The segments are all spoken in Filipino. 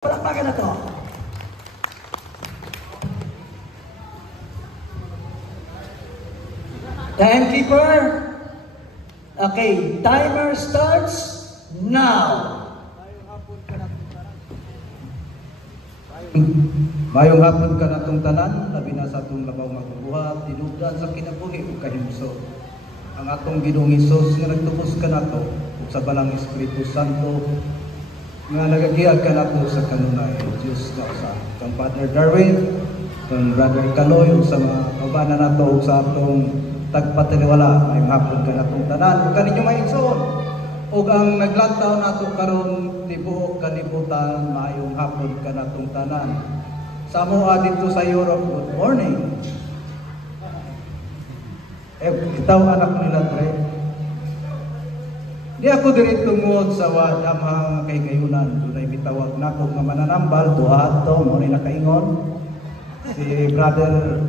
Palakpakan na to. Timekeeper. Okay, timer starts now. Mayong hapon ka natong tanan, labi na sa atong labaw nga buhat, tinubdan sa kinabuhi ug kahimso. Ang atong Ginoong Hesus nga nagtubos ka nato ug sa balang Espiritu Santo nga nagagihag ka nato sa kanunay. Diyos nga usa. Kang Father Darwin, kang Brother Kaloy ug sa mga kaubanan nato ug sa atong tagpataliwala, mayong hapon ka natong tanan ug kaninyo maigsoon. Ug ang naglantaw nato karon tibuok kalibutan, maayong hapon ka natong tanan. Sa moa dito sa Europe, good morning. Itaw anak nila, Dre. Di ako diri tungod sa wadama kay kayunan. Dunay bitawag nako nga mananambal, duha to mo ni nakaingon. Si Brother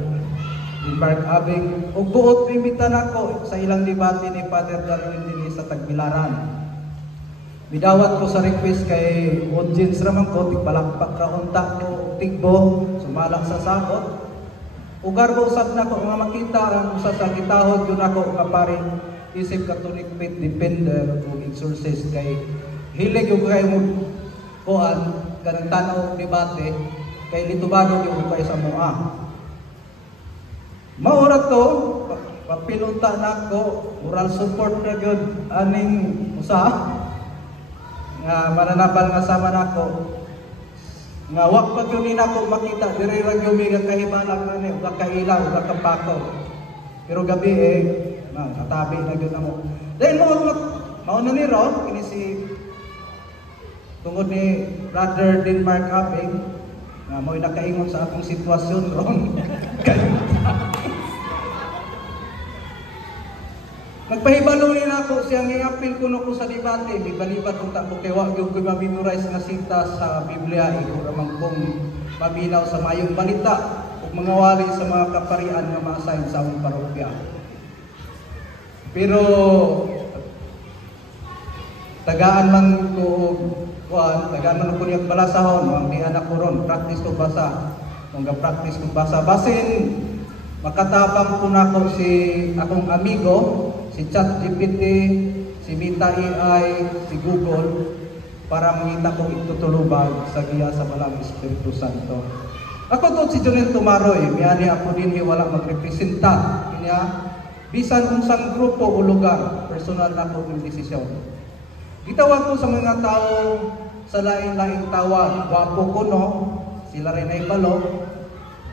Mark Abing, ug buot imbitan ako sa ilang debate ni Father Darwin dinhi sa Tagbilaran. Bidawat ko sa request kay audience raman ko, tigpalakpak ra unta ko, tigbo, sumalak sa sakot. Ugar ba usap na ko nga makita ang usa sa gitahod yun ako kapari isip Catholic faith defender o exorcist kay hilig yung kay mo kuan kanang tanaw debate kay litubado yung kay sa mua. Maura to, papilunta na ko, moral support na yun aning usa nga mananabal nga sama nako nga wak pag yun nako makita diri ra gyud mi kahimala kani ug kailaw ug kapako pero gabi katabi na gyud namo dahil mao na ni Ron kini si tungod ni Brother Denmark Abing nga mo'y nakaingon sa akong sitwasyon Ron. Nagpahibalo rin ako siyang i-appeal ko ko sa debate. May balibat kung tako kay wag yung ma-memorize nga sita sa Biblia. Ikaw ramang kong mabinaw sa mayong balita o mga wali sa mga kaparian nga ma-assign sa among parokya. Pero tagaan man ko tagaan man ko niyang balasahon. Ang di anak ko ron, practice ko basa. Kung practice ko basa. Basin, makatabang ko na ko si akong amigo, si ChatGPT, si Meta AI, si Google para mangita kong itutulubag sa giya sa balang Espiritu Santo. Ako to si Jonel Tumaroy, miyani ako din wala magrepresenta niya bisan unsang grupo o lugar, personal na ko yung desisyon. Gitawag ko sa mga tao sa lain-laing tawag, wapo ko no, sila rin ay balo.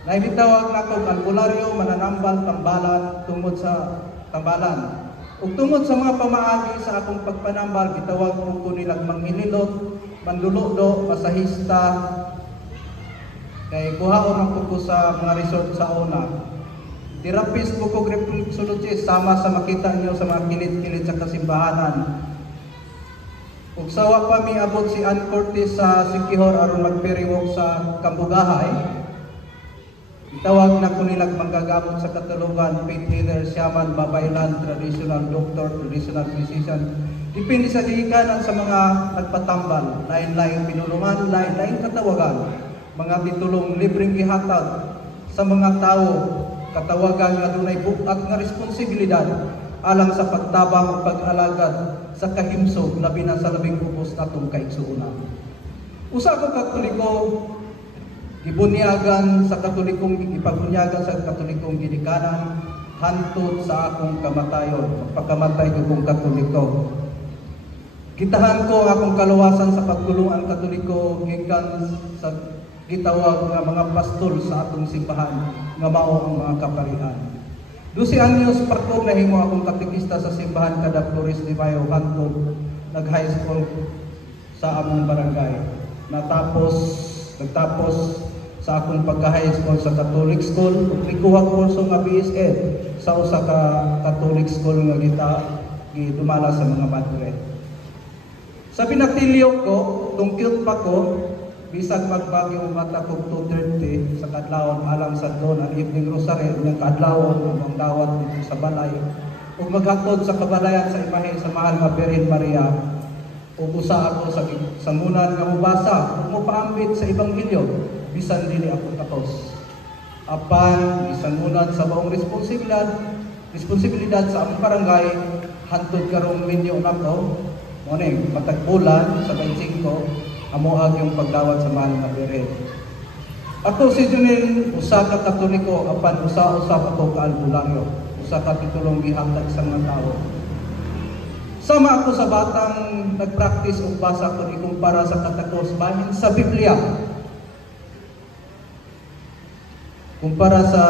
Naibitawag na ko albularyo, mananambal, tambalan, tungod sa tambalan. Ug tungod sa mga pamaagi sa akong pagpanambal, gitawag ko nilang manghililot, manduludo, masahista, kay kuhaon ang ko sa mga resort sa una. Therapist ko reflexologist, sama sa makita niyo sa mga kilid-kilid sa kasimbahanan. Ug sawa pa mi abot si Ann Cortez sa Sikihor aron magperiwok sa Kambugahay. Itawag na ko nilang manggagamot sa katulungan, faith healer, shaman, babaylan, traditional doctor, traditional physician. Depende sa gihikanan sa mga nagpatambal, lain-lain pinulungan, lain-lain katawagan, mga titulong libreng gihatag sa mga tao, katawagan nga dunay bukat nga responsibilidad alang sa pagtabang o pag-alagad sa kahimsog, labi na sa labing ubos natong kaigsuunan. Usa ko Katoliko, ibunyagan sa Katolikong ipabunyagan sa Katolikong ginikanan hantod sa akong kamatayon pagkamatay ko kong Katoliko. Kitahan ko akong kaluwasan sa pagtulungan Katoliko gikan sa gitawag nga mga pastol sa atong simbahan nga mao ang mga kaparian. 12 anyos partog nahimo akong katekista sa simbahan kada Flores de Mayo hantod nag-high school sa among barangay. Nagtapos sa akong pagka-high school sa Catholic school, ikuha ko kurso nga BSed sa usa ka Catholic school nga gidumala sa mga madre. Sa pinatilyo ko, tungkil pa ko, bisag magbagyo mata ko 2:30 sa kadlawon alang sa doon ang evening rosary ng kadlawon ang dawat dito sa balay ug maghatod sa kabalayan sa imahe sa mahal nga Birhen Maria ug usa ako sa sangunan nga mobasa ug mopaambit sa ebanghelyo bisan dili ako takos. Apan gisangunan sa maong responsibilidad sa among barangay hantod karong minyo nako mo ning matagbulan sa 25 amoag yung pagdawat sa mahal nga Birhen. Ako si Junel, usa ka Katoliko, apan usa-usa ako ka albularyo, usa ka titulong gihatag sa mga tao. Sama ako sa batang nagpractice og basa kun ikumpara sa katakos bahin sa Biblia. Kumpara sa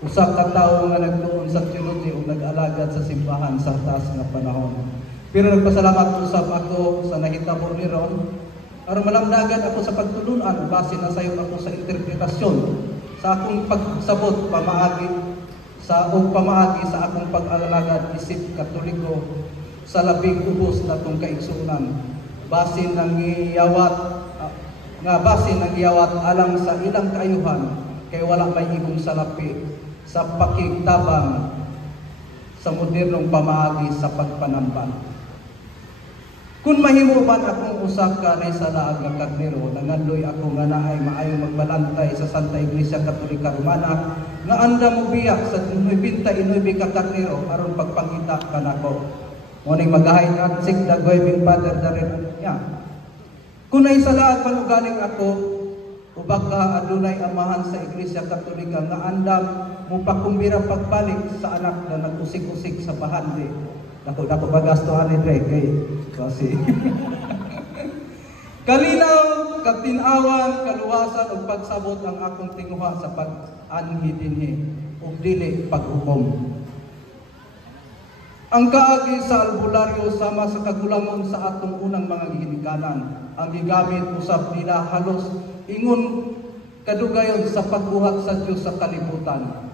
usa ka tawo nga nagtuon sa theology ug nag-alagad sa simbahan sa taas nga panahon. Pero nagpasalamat usab ako sa nahitabo ni Ron aron malamdagan ako sa pagtulunan base na sayo ako sa interpretasyon sa akong pagsabot pamaagi sa akong pag-alagad isip Katoliko sa labing ubos natong kaigsuonan base nang giyawat alang sa ilang kaayuhan kay wala may igong salapi sa pakigtabang sa modernong pamaagi sa pagpanamban. Kung mahimo man akong usa ka nay sa laag nga karnero, nangandoy ako nga naay maayong magbalantay sa Santa Iglesia Katolika Romana, nga anda mo biyak sa 99 ka karnero aron pagpangita kanako. Muning magahay nga sig dagoy bin Father darin niya. Kung nay sa laag man ugaling ako, ubag ka adunay amahan sa Iglesia Katolika nga andam mo pakumbira pagbalik sa anak na nag-usig-usig sa bahandi. Dako pagastuhan ni Dre kay kasi kalinaw, katinawan, kaluwasan ug pagsabot ang akong tinguha sa pag-anhi dinhi ug dili pag-hukom. Ang kaagi sa albularyo sama sa kagulamon sa atong unang mga gihinikanan, ang gigamit usab nila halos ingon kadugayon sa pagbuhat sa Dios sa kalibutan.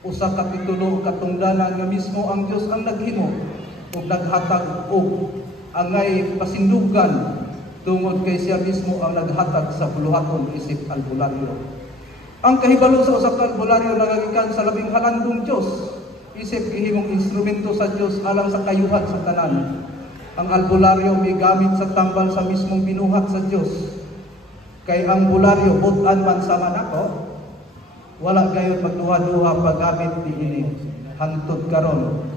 Usa ka titulo katungdanan nga mismo ang Dios ang naghimo ug naghatag og angay pasindugan tungod kay siya mismo ang naghatag sa buluhaton isip albularyo. Ang kahibalo sa usa ka albularyo nagagikan sa labing halandong Dios, isip gihimong instrumento sa Dios alang sa kayuhan sa tanan. Ang albularyo migamit sa tambal sa mismong binuhat sa Dios. Kay ang bularyo butan man sama nako, wala gayon magduha-duha paggamit niini hangtod karon.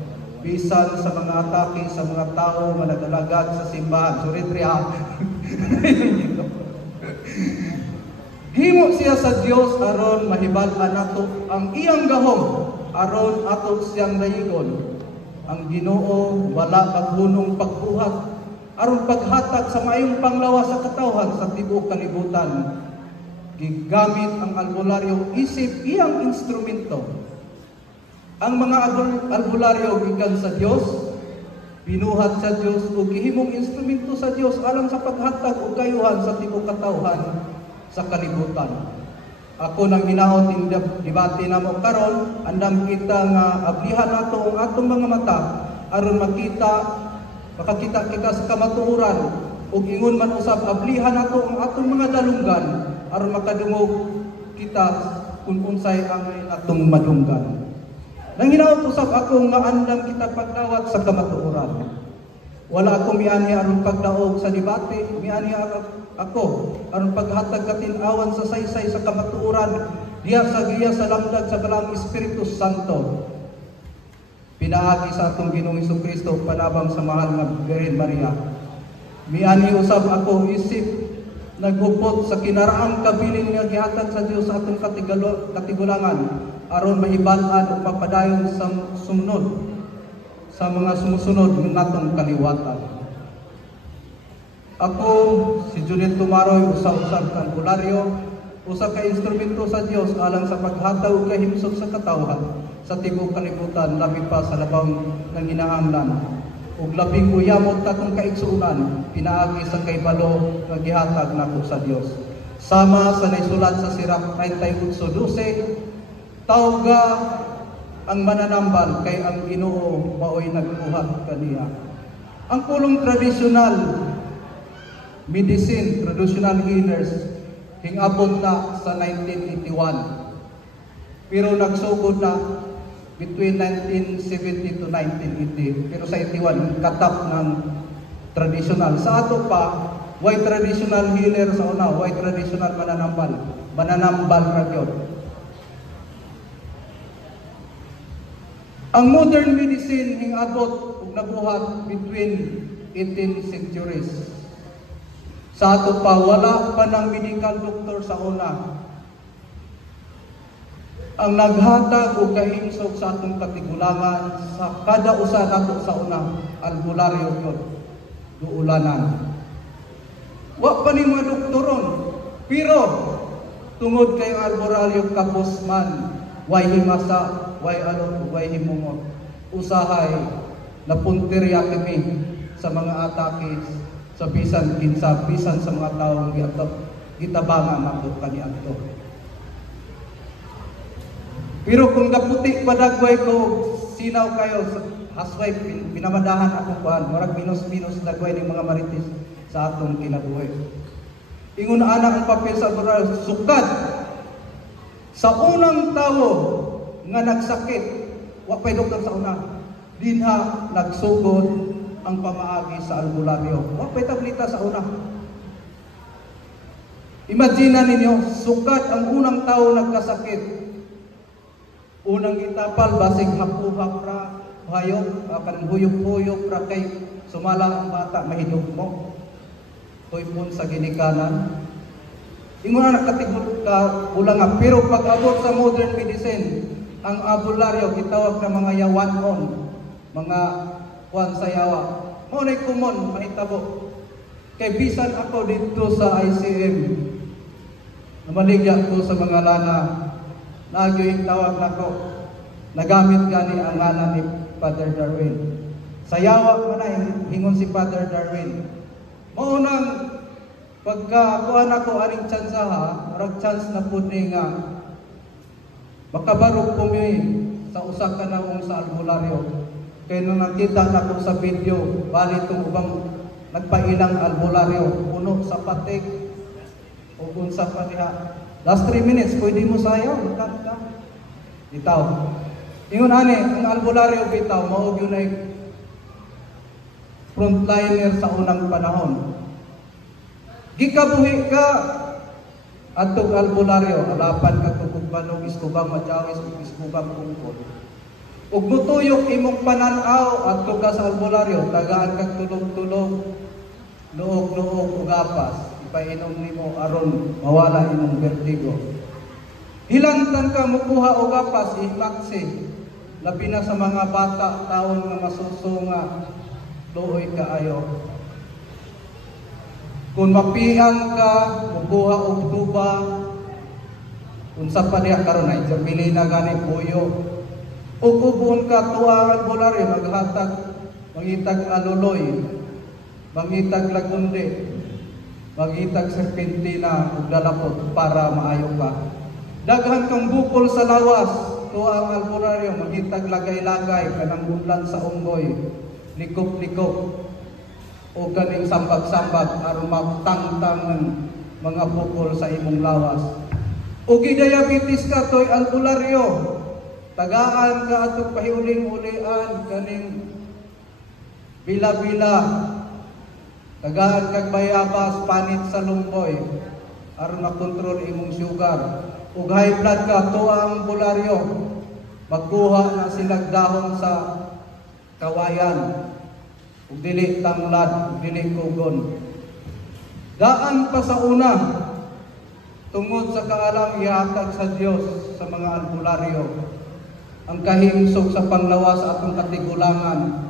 Bisan sa mga atake sa mga tao nga nagalagad sa simbahan. Sorry, himo siya sa Dios aron mahibal-an nato ang iyang gahom aron ato siyang dayigon. Ang Ginoo wala maghunong pagbuhat aron paghatag sa maayong panglawas sa katawhan sa tibuok kalibutan. Gigamit ang albularyo isip iyang instrumento. Ang mga albularyo gikan sa Dios, binuhat sa Dios ug gihimong instrumento sa Dios alang sa paghatag og kayuhan sa tibuok katawhan sa kalibutan. Ako nang ginaot in debate namo karon, andam kita nga ablihan nato ang atong mga mata aron makakita kita sa kamatuoran ug ingon man usab ablihan nato ang atong mga dalunggan aron makadungog kita kung unsay ang atong madunggan. Nang hinaot usab ako nga andam kita pagdawat sa kamatuoran. Wala ako miani aron pagdaog sa debate, miani ako aron paghatag katin-awan sa saysay sa kamatuoran diha sa giya sa lamdag sa Dalang Espiritu Santo. Pinaagi sa atong Ginoong Hesukristo panabang sa mahal nga Birhen Maria. Miani usab ako isip naghupot sa kinaraang kabilin nga gihatag sa Dios sa atong katigulangan aron mahibal-an ug mapadayon sa sumunod sa mga sumusunod natong kaliwatan. Ako si Junel Tumaroy, usa-usab ka albularyo, usa ka instrumento sa Dios alang sa paghatag og kahimsog sa katawhan sa tibuok kalibutan labi pa sa labang ng kinahanglan ug labing uyamot tatong kaigsuonan pinaagi sa kaybalo nga gihatag nako sa Dios. Sama sa naisulat sa Sirach 38:12, tawga ang mananambal kay ang Ginoo mao'y nagbuhat kaniya. Ang pulong tradisyonal medicine, traditional healers, hingabot na sa 1981. Pero nagsugod na between 1970 to 1980. Pero sa 81, katap ng traditional. Sa ato pa, why traditional healer sa una, why traditional mananambal? Mananambal ra gyud. Ang modern medicine hingabot ug nabuhat between 18 centuries. Sa ato pa, wala pa ng medical doctor sa una. Ang naghatag o kahimsog sa atong katigulangan sa kada usa nato sa una, albularyo yun, duulanan. Wa pa ni mga doktoron, pero tungod kay albularyo kabusman, way himasa, way alot, way himungot, usahay, napuntirya kami sa mga atake sa bisan kinsa, bisan sa mga taong gitabangan nato kaniadto. Pero kung naputi padagway ko, sinaw kayo, hasway, pinamadahan ako kuhan, marag minus-minus dagway ng mga marites sa atong kinabuhi. Ingon anak ang papel sa albularyo, sukad sa unang tao nga nagsakit, wapay doktor sa una, dinha nagsugod ang pamaagi sa albularyo. Wapay tablita sa una. Imagine ninyo, sukad ang unang tao nagkasakit. Unang itapal, basig hapuhap ra, hayok, kanang huyok-huyok ra kay sumala ang bata, mahidog mo. Tuypon sa ginikanan. Ingon na nakatigod ka ulang nga. Pero pag abot sa modern medicine, ang albularyo, gitawag na mga yawanon, mga kuwan sa yawa. Maunay kumon, mahitabo. Kay bisan ako dito sa ICM, namaligya ko sa mga lana, nagyo yung tawag nako, nagamit gani ang ngalan ni Father Darwin. Sa yawa man na hingon si Father Darwin. Maunang pagkakuan ako aning tsansa ha, marag chance na po nga makabarog po sa usa ka na sa albularyo. Kaya nung nakita na ko sa video, bali itong ubang nagpailang albularyo, puno sa patik o unsa pa niya. Last 3 minutes, pwede mo sayaw, nakanta. Bitaw. Ingon ani, ang albularyo bitaw, maog yun ay frontliner sa unang panahon. Gikabuhi ka atong albularyo, alapan ka tukugbanog, iskubang madyawis, iskubang kungkol. Ug mutuyok imong pananaw adto ka sa albularyo, tagaan kag tulog-tulog, luog-luog ug apas. Painom nimo aron mawala imong vertigo. Hilantan ka mukuha og apas imaksi. Labi na sa mga bata taon nga masusunga, luoy kaayo. Kung mapiang ka, mukuha og tuba, unsa pa diha karon ay pili na gani puyo. Ug ubon ka tuwa albularyo maghatag mangitag aluloy, mangitag lagundi, magitag serpentina ug dalapot para maayo ka. Daghan kang bukol sa lawas, tuwa ang albularyo, magitag lagay-lagay kanang budlan sa unggoy, likop-likop o kaning sambag-sambag aron magtangtang ng mga bukol sa imong lawas. O diabetes ka toy albularyo, tagaan ka atong pahiuling-ulian kaning bila-bila. Tagaan kag bayabas, panit sa lumboy aron makontrol imong sugar. Ug high blood ka, tuwa ang albularyo, magkuha na silag dahon sa kawayan. Ug dili tanglad, ug dili kugon. Daan pa sa una, tungod sa kaalam ihatag sa Dios sa mga albularyo, ang kahimsog sa panglawas sa atong katigulangan.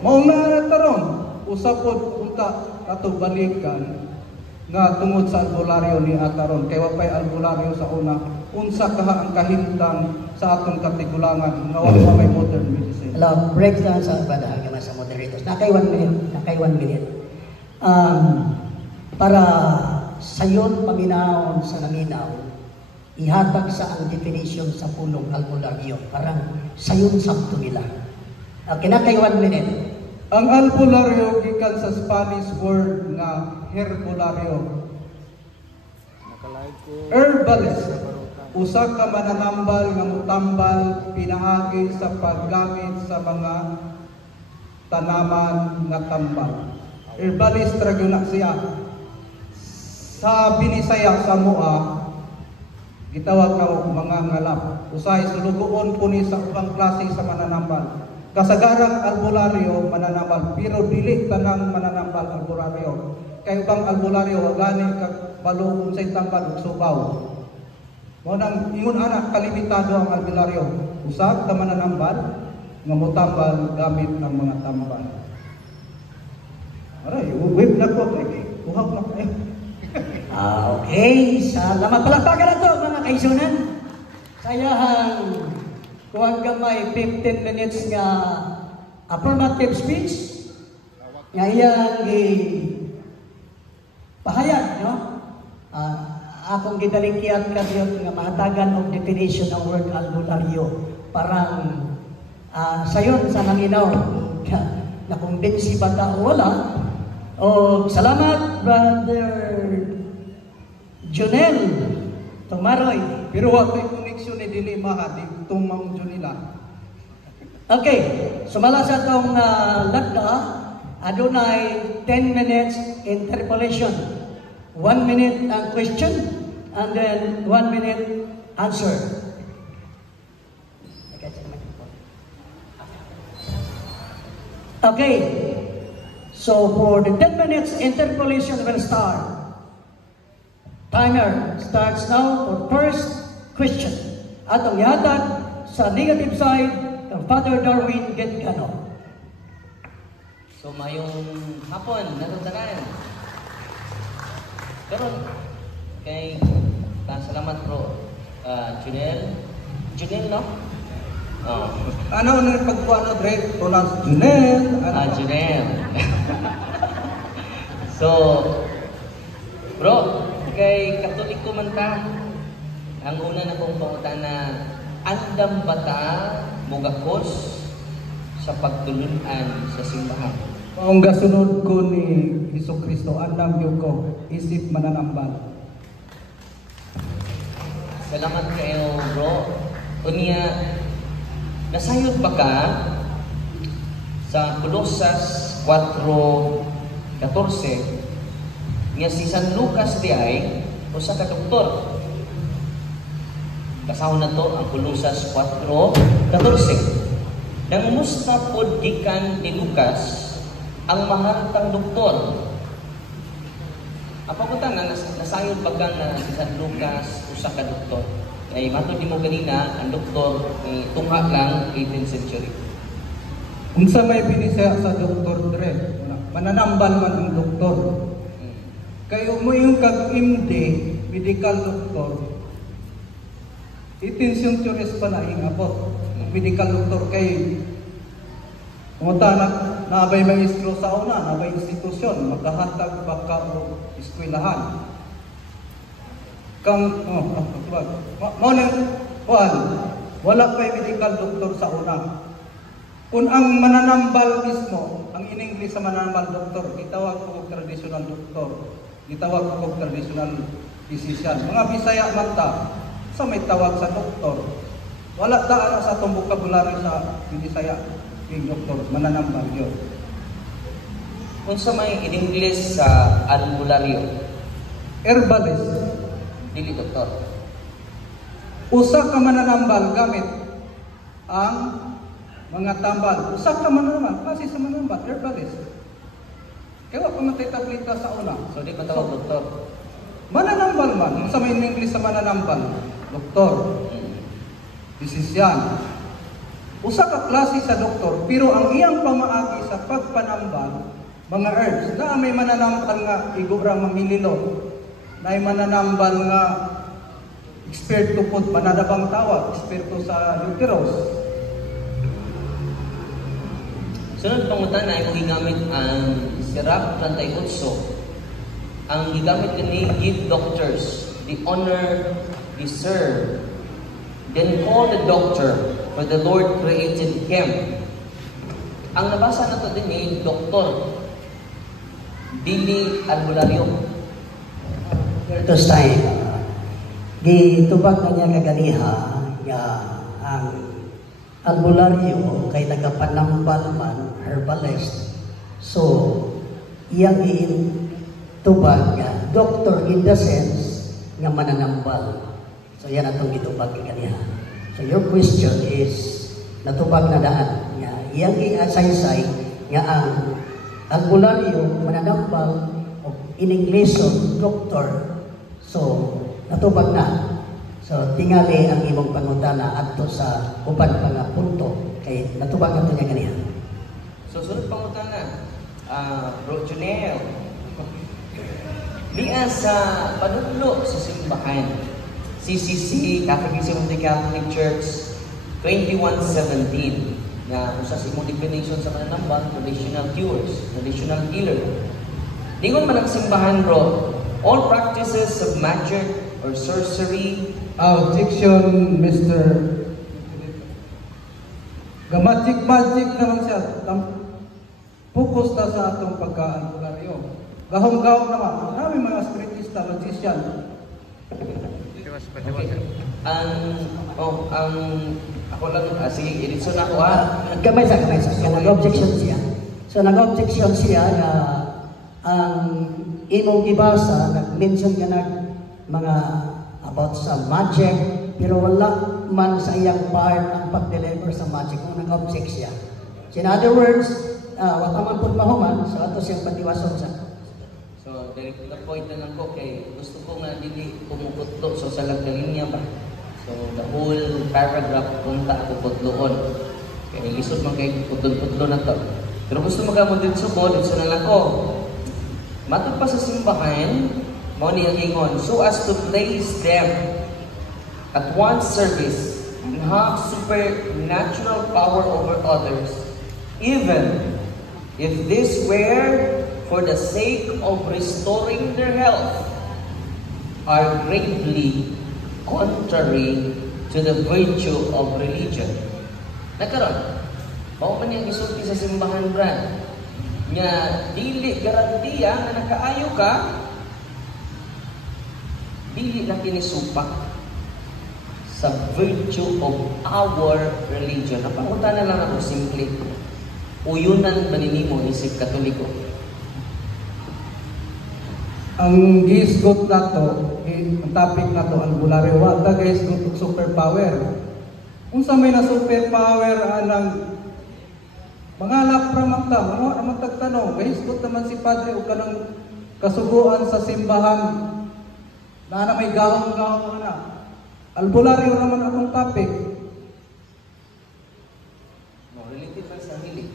Mauna na taron, usapod unta ato balikan nga tungod sa albularyo ni ataron. Kay wapay albularyo sa una, unsa kaha ang kahimtang sa atong katigulangan nga wala may modern medicine. Hello, breakdown sa bada nga sa moderators. Nakay 1 minute. Para sayon paminahon sa naminaw, ihatag sa ang definition sa pulong albularyo. Parang sayon sabto nila. Kinakay 1 minute. Ang albularyo gikan sa Spanish word nga herbularyo. Herbalist, usa ka mananambal nga mutambal pinaagi sa paggamit sa mga tanaman nga tambal. Herbalist ra gyud na siya. Sa Binisaya sa Moa, gitawag na mga ngalap. Usahay sulugoon po ni sa ubang klase sa mananambal. Kasagarang albularyo mananambal, pero dili tanang mananambal albularyo. Kay ubang albularyo wagani kag balo unsay tambal ug subaw. Mo nang ingon anak kalimitado ang albularyo. Usab ka mananambal nga motambal gamit ang mga tambal. Aray, web na ko kay buhak na kay. Okay, salamat. Palakpakan na to mga kaisunan. Sayahang kuwag gamay 15 minutes nga affirmative speech. Nga iyang pahayag, no? Akong gidalikian kadiyot nga mahatagan og definition ng word albularyo. Parang sayon sa nanginaw na kumbinsi ba ta o wala. O salamat, Brother Junel Tumaroy. Pero wa tay connection ni dili maha ditong Mount Junila. Okay, sumala sa itong lakda, adunay 10 minutes interpolation. 1 minute ang question, and then 1 minute answer. Okay, so for the 10 minutes interpolation will start. Timer starts now for first question. Atong ihatag sa negative side ng Father Darwin Getgano. So mayong hapon, natutanan. Pero kay salamat bro, Junel, no? Oh. Ano na pagkuano Dre? Pronounce Junel. Junel. So, bro, kay Katoliko man ta, ang una na kong pangutan na andam bata mugakos sa pagtulunan sa simbahan. Ang gasunod ko ni Jesucristo, andam yung ko, isip mananambal. Salamat kayo, bro. Unya, nasayod ba ka sa Colosas 4:14 nga si San Lucas di ay usa ka doktor. Kasahon na to ang Colosas 4:14. Nangumusta pod gikan ni Lucas ang mahartang doktor. Apa ko na nasayod ba ka na si San Lucas usa ka doktor? Ay matod mo ganina ang doktor tungha lang 18th century. Unsa may Binisaya sa doktor Dre? Mananambal man ang doktor. Kayo mo yung kag-MD, medical doctor. 18th century pa na ingabot. Medical doctor kay Munta na abay maestro sa una, abay institusyon, magkahatag baka o eskwelahan. Kang, wala pa'y medical doctor sa una. Kung ang mananambal mismo, ang in-English sa mananambal doktor, itawag ko traditional doktor, itawag ko traditional physician. Mga Bisaya man ta, sa may tawag sa doktor. Wala ta sa itong vocabulary sa Bisaya, yung doktor, mananambal yun. Kung sa may in-English sa albularyo, Herbalist. dili doktor. Usa ka mananambal gamit ang mga tambal. Usa ka mananambal, kasi sa mananambal, herbalist. Kaya pa matay tablita sa una. So di matawag doktor. Mananambal man, sa may English sa mananambal, doktor, physician. Usa ka klase sa doktor, pero ang iyang pamaagi sa pagpanambal, mga herbs, na may mananambal nga igurang mamililo, na may mananambal nga eksperto po, manadabang tawag, eksperto sa uterus. Sunod pangutan na ay gigamit ang Sirach 38. Ang gigamit ni give doctors the honor deserved. Then call the doctor, for the Lord created him. Ang nabasa na to din ni doktor, dili albularyo. First time, gitubag na niya kagaliha nga ang albularyo kay nagapanambal man, herbalist. So, iyang tubag nga, doctor in the sense nga mananambal. So, yan atong gitubag kaniya. So, your question is, natubag na daan. Nga, iyang i-asaysay nga ang albularyo, mananambal, o in English, doctor. So, natubag na. So, tingali ang imong pangutana adto sa uban pa nga punto kay natubag na niya kaniya. So, sunod pangutana, Bro Junel. Diya sa panudlo sa simbahan, CCC, Catholicism of the Catholic Church, 2117, na usa sa imong definition sa mananambal, traditional cures, traditional healer. Dingon man ang simbahan, bro, all practices of magic or sorcery. Objection, Mr. Magic naman siya. Focus na sa atong pagka-albularyo. Gahong-gahong naman. Marami mga spiritista, magician. Okay. Ako lang, sige, editso na ako ha. Gamay sa. Nag-objection siya. So, nag-objection siya na ang imong ibasa, nag-mention ka mga about sa magic, pero wala man sa iyang part ang pag-deliver sa magic kung nag-object siya. So, in other words, wala man po mahuman, so ato siyang patiwason sa. So, direct na point na lang ko kay gusto ko nga dili pumukutlo so sa lagkalinya ba. So, the whole paragraph punta ako putloon. Kaya lisod man kay putlo na to. Pero gusto magamot din sa dito na lang ko. Matod pa sa simbahan, mo niya ingon, so as to place them at one service and have supernatural power over others, even if this were for the sake of restoring their health, are gravely contrary to the virtue of religion. Nagkaroon, mao man yung isulti sa simbahan, brad, nga dili garantiya na nakaayo ka, dili na kinisupak sa virtue of our religion. Napangutan na lang ako simple. Uyunan ba ninimo isip Katoliko? Ang gisgot na to, ang topic na to, albularyo, wala gisgot og superpower. Kung sa may na superpower anang mga lapramang ta, mga magtagtanong, gisgot naman si Padre o kanang kasuguan sa simbahan na may gawang-gawang na. Albularyo naman akong topic. No, related man sa hilig.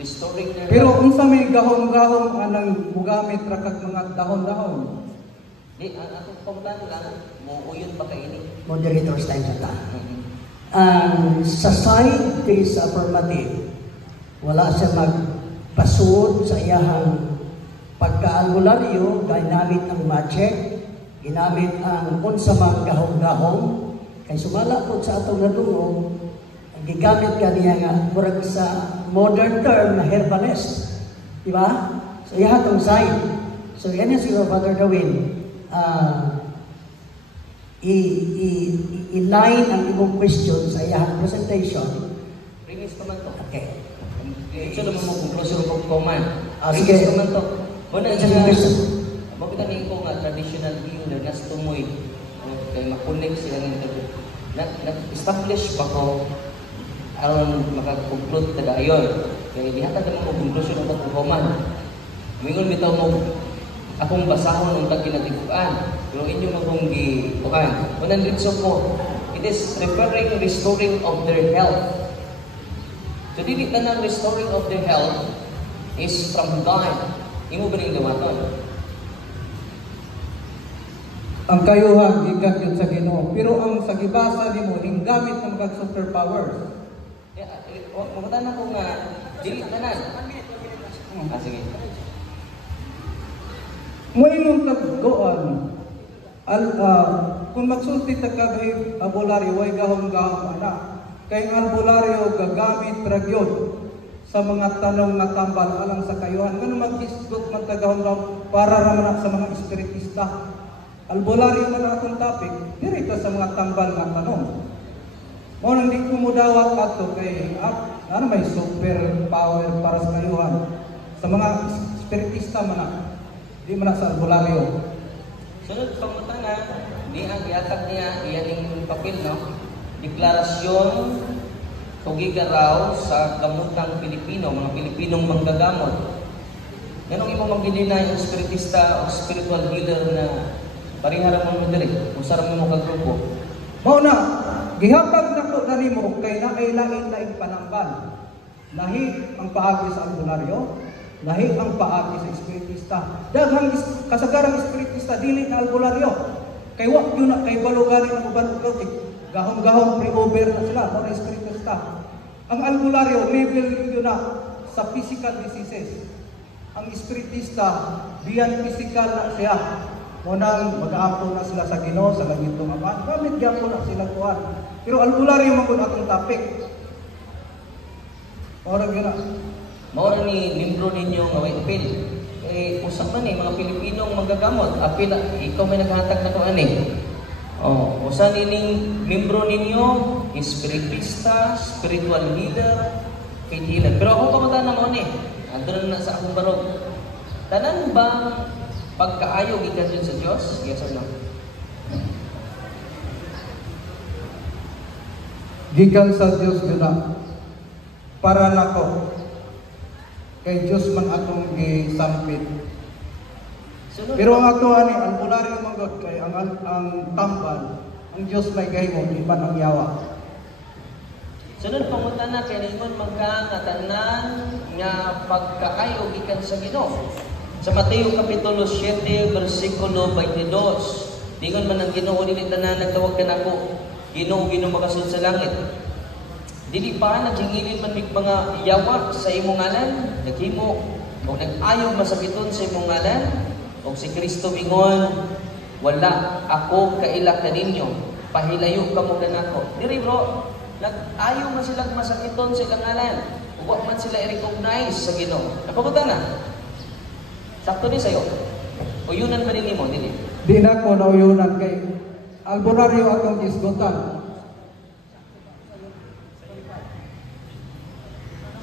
Restoring their Pero unsa may gahom-gahom anang mugamit ra kag mga dahon-dahon. Di, ang atong pangutana lang, muuyon ba kaini? Moderator's time sa ta. Sa side is affirmative. Wala siya magpasuod sa iyahang pagka-albularyo, ginamit ang magic, ginamit ang unsamang gahong-gahong, kay sumala po sa atong nadungog, gigamit ka niya nga, murag sa modern term na herbalist. Diba? So, iha itong side. So, yan yung siguro, Father Gawin, i-line ang ibong question sa iyahang presentation. Rinis ka man to. Okay. Ito naman mo conclusion ko comment. Sige. Rinis ka man to. Muna Sige, siya, question. makita niyo ko nga traditional healer, nas tumoy. Kaya makunik siya ng nag-establish pa ko aron makakonklud ta dayon. Kaya dihatag naman mo conclusion ng pagkuman. Mingon bitaw mo akong basahon ang tagkinatikuan. Pero inyo magong gibukan. Unang ritso ko, it is restoring of their health. So dili na restoring of their health is from God. Imo ba ning gamaton? Ang kayuhan gikan yun sa Ginoo. Pero ang sa gibasa nimo ning gamit ng mga superpowers. Mamutan ako nga dili tanan. Sige. Moingon taggoan kung magsulti ta kag albularyo way gahom-gahom ana. Kay ang albularyo gagamit ra gyud sa mga tanong nga tambal alang sa kayuhan. Ngano maghisgot man ta gahom-gahom para ra man sa mga espiritista. Albularyo man atong topic, diri ta sa mga tambal nga tanong. Mo nang di ko mudawat ato kay ano may super power para sa kayuhan. Sa mga spiritista man na, di man na sa albularyo. Sunod pangutana, di ang gihatag niya iyaning papel, no? Deklarasyon tugiga raw sa gamutang Pilipino, mga Pilipinong manggagamot. Ganong imong magdinay ang spiritista o spiritual healer na parihara mo diri, usara mo ka grupo. Mao na, gihatag nako na nimo kay na ay lain-lain panamban. Lahi ang paagi sa albularyo, lahi ang paagi sa espiritista. Daghang kasagarang espiritista dili na albularyo. Kay wa gyud na kay balugan ang uban ug gahom-gahom pre-over na sila mo na espiritista. Ang albularyo level gyud na sa physical diseases. Ang espiritista biyan physical na siya. Mo nang mag-aampo na sila sa Ginoo sa langit ng Ama. Gamit gyapon na sila kuan. Pero albularyo man kun atong topic. Ora gyud na. Mao ni limbro ninyo nga way apil. Usap man mga Pilipinong manggagamot, apil ikaw may naghatag na to ani. Usa nining limbro ninyo, espiritista, spiritual healer, faith healer. Pero ako pamutan na mo ni. Andun na sa akong barog. Tanan ba pagkaayo gikan yun sa Dios? Yes or no? Gikan sa Dios gyud na. Para nako kay Dios man atong gisampit. Pero ang ato ani albularyo man gud kay ang tambal, ang Dios may gahimo iban ang yawa. Sunod pangutana kay ningon man ka nga tanan nga pagkaayo gikan sa Ginoo. Sa Mateo kapitulo 7 bersikulo 22, dingon man ang Ginoo dili tanan nagtawag kanako, Ginoo makasud sa langit. Dili pa naghingilin man mig mga yawa sa imong ngalan, naghimo o nag-ayog masakiton sa imong ngalan, o si Kristo mingon, wala ako kaila kaninyo, pahilayo ka mo kanako. Diri bro, nag-ayog man sila masakiton sa ilang ngalan, ug man sila i-recognize sa Ginoo. Napabutan na. Sakto ni sayo. Uyunan ba nimo dili? Di na ko na uyunan kay albularyo atong isgotan.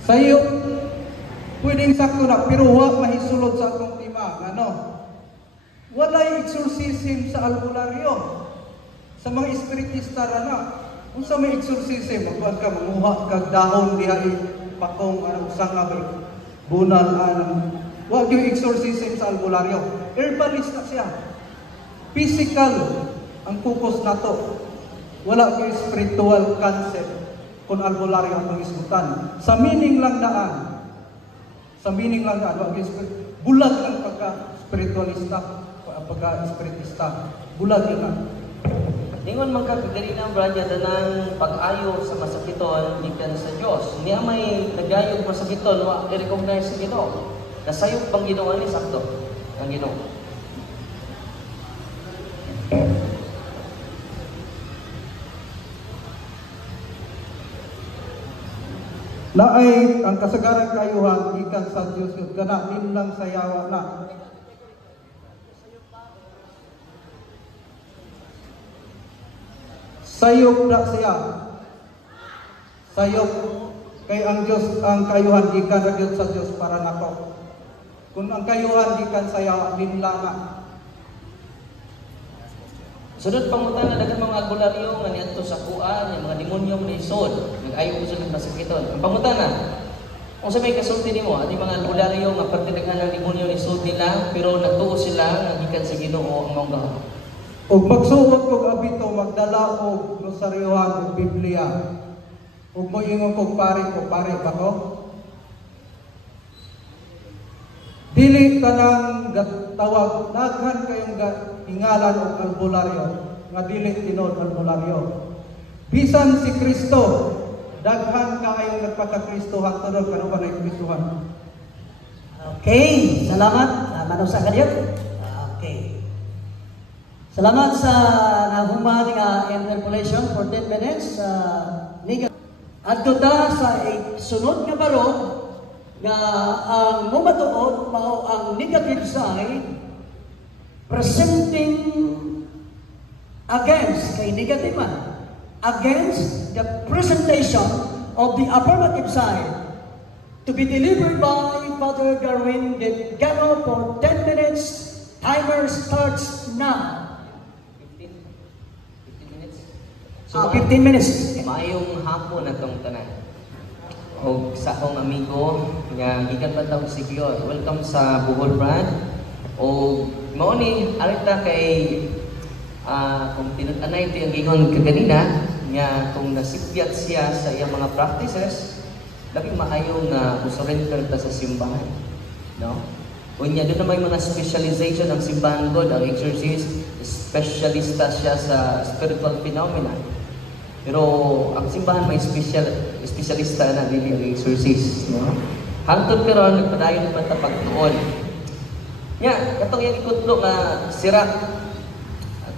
Sayo, pwedeng sakto na, pero huwag mahisulod sa atong tema. Ano? Walay exorcism sa albularyo. Sa mga espiritista na. Kung sa may exorcism, magbuhat ka, mamuha kag dahon diha pakong usang nga bunal huwag yung exorcism sa albularyo. Herbalist na siya. Physical ang focus na to. Wala yung spiritual concept kung albularyo ang isgutan. Sa meaning lang daan. Sa meaning lang daan. Bulag lang pagka-spiritualista, pagka-spiritista. Bulag yun na. Ningon man ka kagari na brother danang pag-ayo sa masakiton gikan sa Dios. Niya may nagayog masakiton wa i-recognize sa Ginoo. Nasayop bang Ginoo ani sakto? Ang Ginoo. Naay ang kasagaran kayuhan gikan sa Dios yun kana lang sa yawa na. Sayop na siya. Sayop kay ang Dios ang kayuhan gikan ra gyud sa Dios para nako. Kung ang kayuhan gikan sa yawa lang na. Sunod pangutana daghang mga albularyo nga niadto sa kuan, yung mga demonyo ni isod, nag-ayo sa masakiton. Ang pangutana, kung sa may kasulti nimo, ang mga albularyo nga pagtidaghan ng demonyo ni isod nila, pero nagtuo sila nga gikan sa Ginoo ang mga gahom. Og magsuot kog abito, magdala og rosaryohan og Biblia. Ug moingon kog pare ba ko? Dili tanang tawag daghan kayong hingalan og albularyo nga dili tinud albularyo. Bisan si Kristo daghan kayong nagpaka-Kristohan tunod kanuban ay Kristohan. Okay, salamat. Manusa ka diyan. Okay. Salamat sa nahuman nga interpolation for 10 minutes. Adto ta sa sunod nga barog nga ang mumatuod mao ang negative side presenting against kay negative man. against the presentation of the affirmative side to be delivered by Father Darwin Gano for 10 minutes. Timer starts now. 15 minutes. 15 minutes. Maayong hapon na itong tanan. O sa akong amigo nga gikan pa tawag si Gior. Welcome sa Bohol Brand. O mao ni arita kay kung tinutanay ito yung gingon kaganina nga kung nasipyat siya sa iyang mga practices, labi maayo nga usurrender ta sa simbahan. No? Unya doon na may mga specialization ang simbahan God, ang exorcist, specialista siya sa spiritual phenomena. Pero ang simbahan may specialista na dili ang exorcist, no? Hangtod karon nagpadayon pa ta pagtuon. Nya, katong yang ikutlo nga Sirach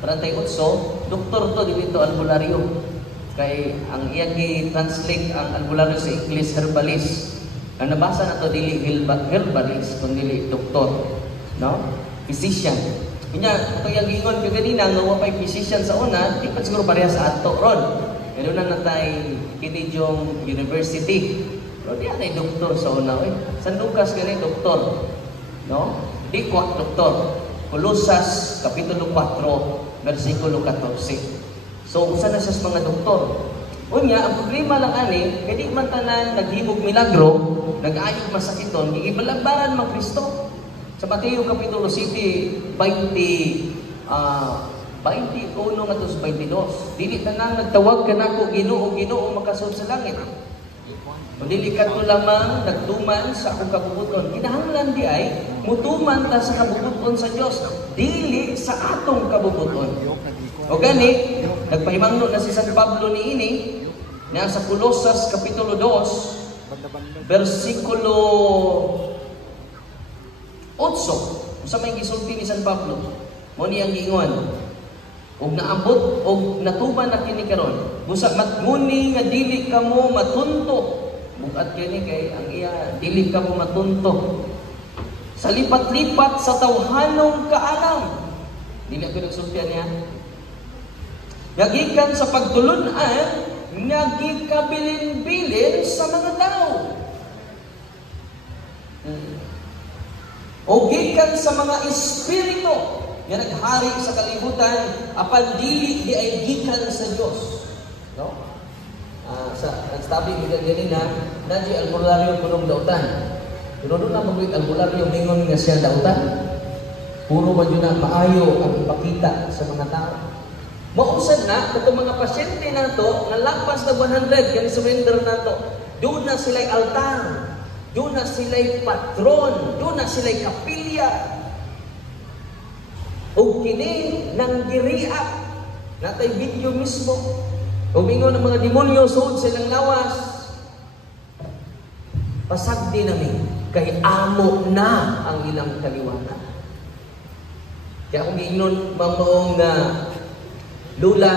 38, doktor to dito albularyo. Kay ang iyang gi-translate ang albularyo sa English herbalist. Ang nabasa na to dili herbalist kundi doktor, no? Physician. Kunya ato yang giingon kaganina nga wa pay physician sa una, di pa siguro pareha sa ato ron. Meron na natay Kinijong University. Pero di ay doktor sa una, San Lucas gani doktor, no? Di kwa doktor. Colosas kapitulo 4 versikulo 14. So usa na sa mga doktor. Unya, ang problema lang ani, kay di man tanan naghimog milagro, nag-ayog masakiton, giibalagbaran man Kristo. Sa Mateo kapitulo 7, 21 nga tos 22. Dili tanang nagtawag kanako Ginoo, Ginoo makasud sa langit. Kung dili kadto lamang nagtuman sa akong kabubuton, kinahanglan di ay mutuman ta sa kabubuton sa Dios, dili sa atong kabubuton. O gani, nagpahimangno na si San Pablo niini na sa Colosas kapitulo 2 versikulo 8. Usa may gisulti ni San Pablo. Mo niyang giingon, ug naabot og natuman na kini karon, busa matnguni nga dili kamo matunto. Bukat kini kay ang iya dili kamo matunto. Sa lipat-lipat sa tawhanong kaalam. Dili ko nagsultian niya. Yagikan sa pagtulunan, nagikabilin-bilin sa mga tao. O gikan sa mga espiritu nga naghari sa kalibutan, apan dili di ay gikan sa Dios. No? Sa nagsabi ni ganina, nadji albularyo punong dautan. Pero doon na magwit albularyo mingon nga siya dautan. Puro man yun na maayo ang ipakita sa mga tao. Mausad na, katong mga pasyente na to, nga lampas na 100, kaya surrender na to, doon na sila'y altar, doon na sila'y patron, doon na sila'y kapilya. O kini nang giriak, natay video mismo, umingon ng mga demonyo, suod silang lawas, pasagdi namin, kay amo na ang ilang kaliwanag. Kaya kung giingnon maong na lula,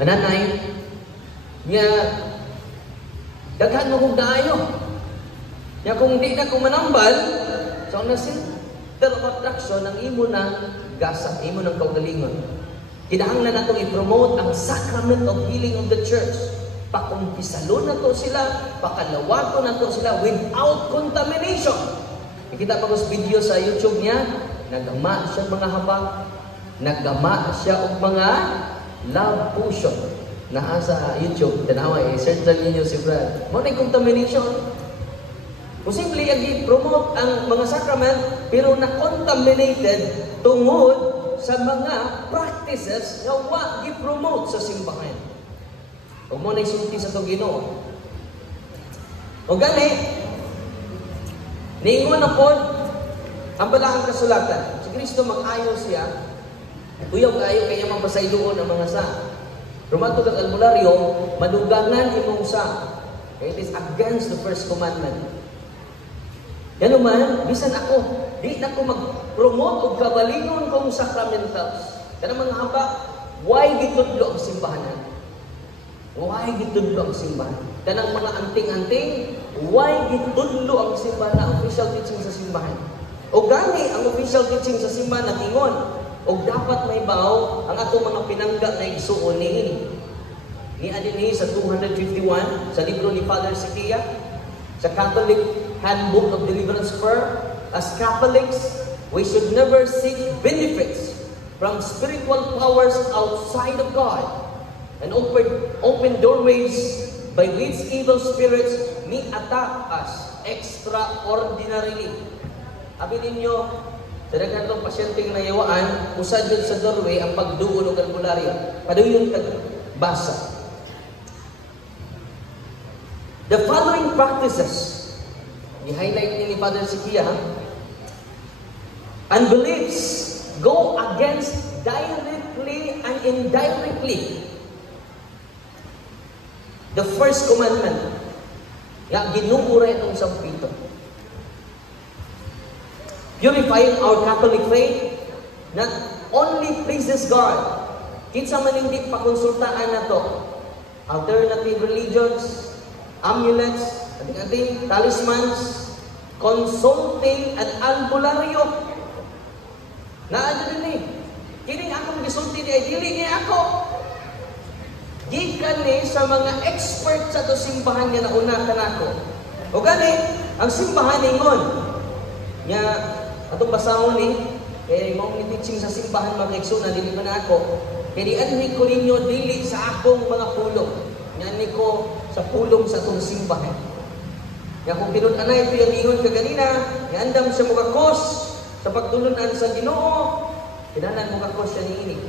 nanay, niya, daghan mo kong daayo. Niya kung di na kong manambal, so ang center of attraction, ang imo na gasa, imo ng kaugalingon. Kinahanglan na itong i-promote ang sacrament of healing of the church. Pakumpisalo na to sila, pakalawato na to sila without contamination. Nakita pa ko sa video sa YouTube niya, nagama siya mga habak, nagama siya og mga love potion. Naa sa YouTube, tanawa search lang ninyo si Brad. Mo na contamination. Posible i-promote ang mga sacrament pero na-contaminated tungod sa mga practices na wa gi-promote sa simbahan. O mo na isulti sa itong Ginoo. O gani, niingon na po ang balahang kasulatan. Si Kristo mag-ayo siya, uyaw kayo kaya mapasayloon ang mga sa. Rumatog ang albularyo, madugangan imong sa. It is against the first commandment. Yan naman, bisan ako, di na ko mag-promote o kabalingon kong sacramentals. Kaya mga haba, why gitudlo ang simbahan? Why gitudlo ang simbahan? Kanang mga anting-anting, why gitudlo ang simbahan na official teaching sa simbahan? O gani ang official teaching sa simbahan na tingon, o dapat may baw ang atong mga pinangga na igsuon niini. Ni adini sa 251 sa libro ni Father Sikia sa Catholic Handbook of Deliverance Prayer. As Catholics, we should never seek benefits from spiritual powers outside of God and open doorways by which evil spirits may attack us extraordinarily. Abi ninyo, sa daghang tong pasyenteng nayawaan, usad jud sa doorway ang pagduol og albularyo. Paduyon kag basa. The following practices, i-highlight ni Father Sikia, unbeliefs go against directly and indirectly the first commandment. Ya, ginuura itong sampito. Purifying our Catholic faith not only pleases God. Kinsa man hindi pakonsultaan na to. Alternative religions, amulets, ating talismans, consulting at albularyo. Naadyo din eh. Kining akong gisulti ni ay dili ni ako. Gikan ni sa mga expert sa to simbahan nga nauna kanako. O gani, ang simbahan ningon nga atong basahon ni kay mao ni teaching sa simbahan mga kaigsoon dili man ako. Kay di anhi ko ninyo dili sa akong mga pulong. Nga ko sa pulong sa atong simbahan. Nga kung pinun-anay ito yung ingon kaganina, nga andam siya mukakos sa pagtulunan sa Ginoo, kinanan mukakos siya ni ini.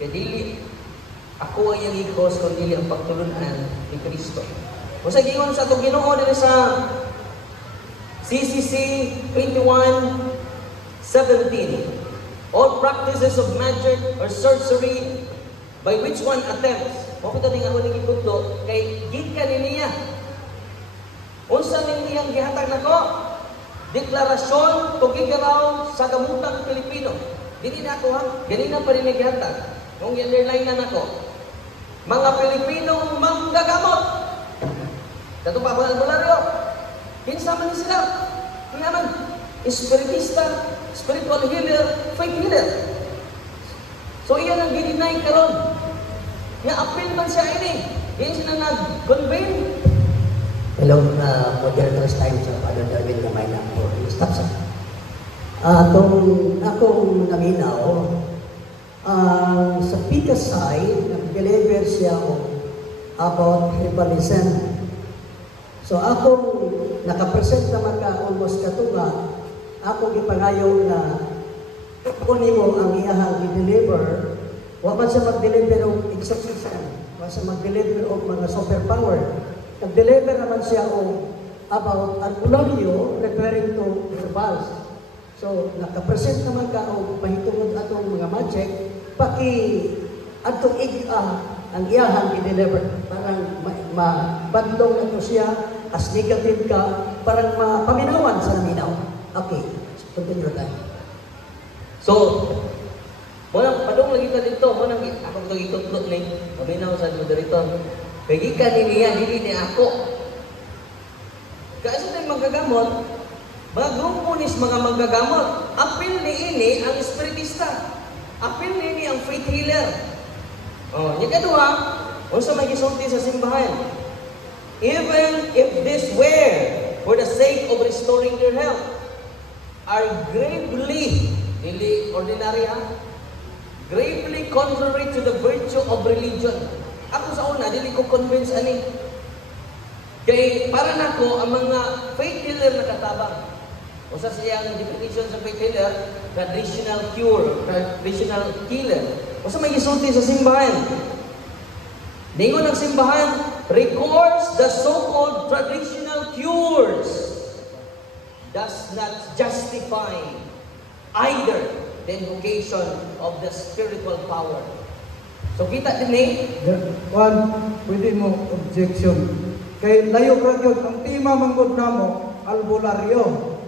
Kaya dili, ako ay yung ikos kung dili ang pagtulunan ni Kristo. Kung sa gingon sa itong Ginoo dili sa CCC 21:17, all practices of magic or sorcery by which one attempts. Mapunta din ako naging punto kay gikan niya. Unsa ning iyang gihatag nako? Deklarasyon tugigaraw sa gamutang Pilipino. Dili na ako ha. Ganina pa rin gihatag. Kung underline na nako. Mga Pilipinong manggagamot. Kato pa ba albularyo? Kinsa man sila? Kinaman espiritista, spiritual healer, faith healer. So iyan ang gininay karon. Nga appeal man siya ini. Yan sila nag-convene. Hello, moderators time sa Father Darwin na may na po. Stop sa. Akong naminaw, sa Pitasay, nag-deliver siya about tribalism. So akong nakapresent naman ka almost katunga, ako gipangayo na kunin mo ang iyahang i-deliver. Huwag man siya mag-deliver ng exorcism. Huwag siya mag-deliver ng mga superpower. Nag-deliver naman siya about albularyo referring to herbals. So, nakapresent naman ka o mahitungod atong mga magic, atong ang iyahang i-deliver. Parang mabandong na to siya, as negative ka, parang mapaminawan sa naminaw. Okay, so continue tayo. So, muna, padong lagi ka dito, muna, ako ito itutlot ni, paminaw sa moderator. Pagi ka niya, hindi ni ako. Kasi tayo magagamot, mga grupo nis mga magagamot. Apil ni ini ang espiritista. Apil ni ini ang faith healer. Oh, yung kadua, kung sa magisulti sa simbahan, even if this were for the sake of restoring their health, are gravely, dili ordinary ha, gravely contrary to the virtue of religion. Ako sa una, dili ko convince ani. Kay para nako ang mga faith healer na katabang. Usa siyang definition sa faith healer, traditional cure, traditional healer. Usa may gisulti sa simbahan. Ningon ang simbahan records the so-called traditional cures does not justify either the invocation of the spiritual power. So kita din eh. Juan, pwede mo objection. Kay layo ra gyud ang tema manggod namo albularyo.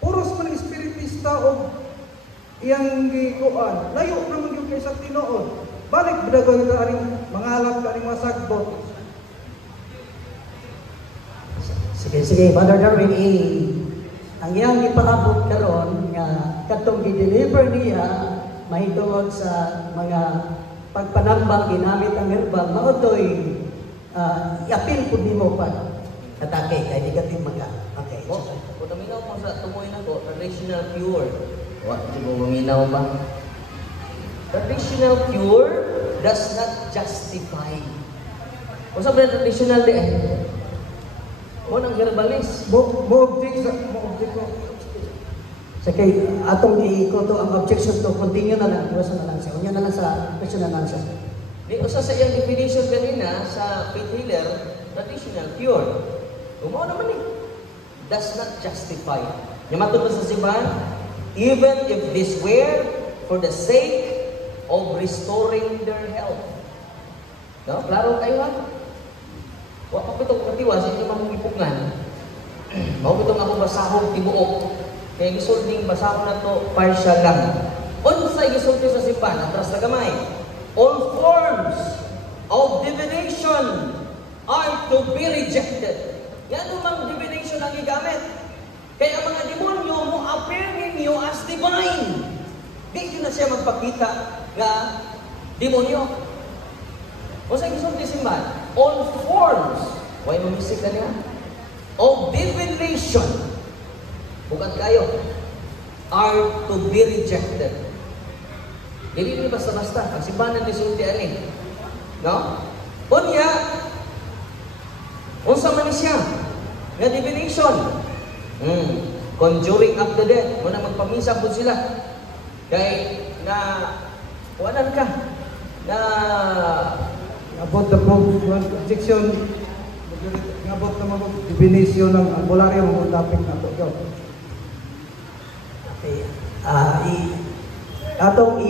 Puros man espiritista o iyang gikuan. Layo ra man gyud kay sa tinuod. Balik bidagon ka aring mangalap ka aring masagbot. Sige, Father Darwin, ang iyang ipaabot karon nga katong gi-deliver niya mahitungod sa mga pagpanambang ginamit ang herbal, maotoy i-appeal po nimo pa atake kay negative maka. Okay. O, kung taminaw mo sa tumoy na ko, traditional cure. Wa, di mo maminaw ba? Traditional cure does not justify. Kung sa traditional di mo nang herbalist. Mo-object ko. Sa kay atong i-iko to ang objection to continue na lang, iwasan na lang siya. Unya na lang sa question and answer. Di usa sa iyang definition kanina sa faith healer, traditional cure. Umaw naman does not justify. Yung matulog sa siban, even if this were for the sake of restoring their health. No? Klaro kayo ha? Wa pa pitong katiwa sa inyong mga ipugngan. Mao pitong ako basahong tibuok. Kaya gisulting basahon na to partial lang. Unsay gisulti sa siban, atras na gamay. All forms of divination are to be rejected. Yan umang divination ang gigamit. Kaya ang mga demonyo mo appear ninyo as divine. Di na siya magpakita nga demonyo. O sa gisulti simbahan, all forms, why mamisik ka niya? Of divination, bukat kayo, are to be rejected. Dili ni basta-basta. Ang simbahan ng gisulti ani. No? Unya, unsa man siya nga divination. Conjuring up the dead. Muna magpamisa po sila. Kay na kuanan ka na About the objection, about the definition ng albularyo, mga topic na ito. Okay. Atong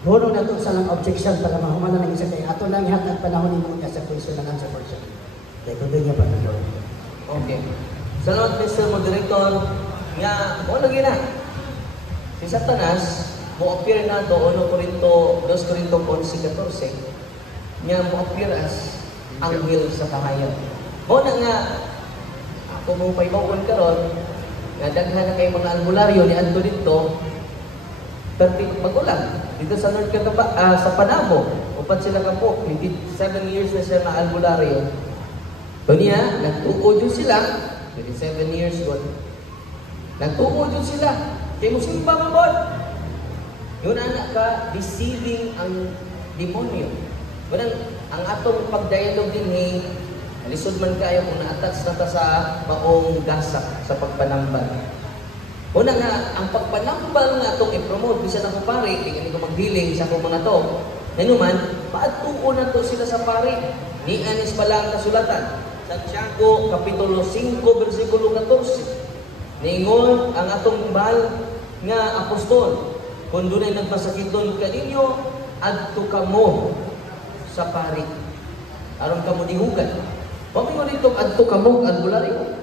hunong na ito sa lang objection para mahuman na lang isa kay ato lang hatag panahon nimo ka sa question and answer portion. Kaya kung doon niya pa ito. okay. Salamat, Mr. Moderator. Nga, mo lagi na. Si Satanas, mo appear na to 1 Corinto 11:14. Nga mo appear as anghel sa kahayan. Mo na nga, ako mong paibawon karon nga daghan na kay mga albularyo ni adto dito 30 magulang dito sa North Cotabato, sa Panabo. Upat sila ka po, 27 years na siya na albularyo. Kunya, nagtuod yun sila, 27 years old. Nagtuod yun sila. Kaya mo simba mo bon. Yun anak ka, deceiving ang demonyo. Ganun, ang atong pagdialog din ni lisod man kayo kung na-attach na ta sa maong gasak sa pagpanambal. Una nga, ang pagpanambal nga itong i-promote, bisa na ko pari, hindi ko maghiling sa kong mga to. Nanuman, paatuon na to sila sa pari. Ni Anis Balang kasulatan. Santiago, Kapitulo 5, versikulo 14. Ningon ang atong bal nga apostol. Kung doon ay nagpasakiton ka ninyo, adto kamo sa pari. Aron kamo dihugan. Pamingon dito, adto kamo, albularyo.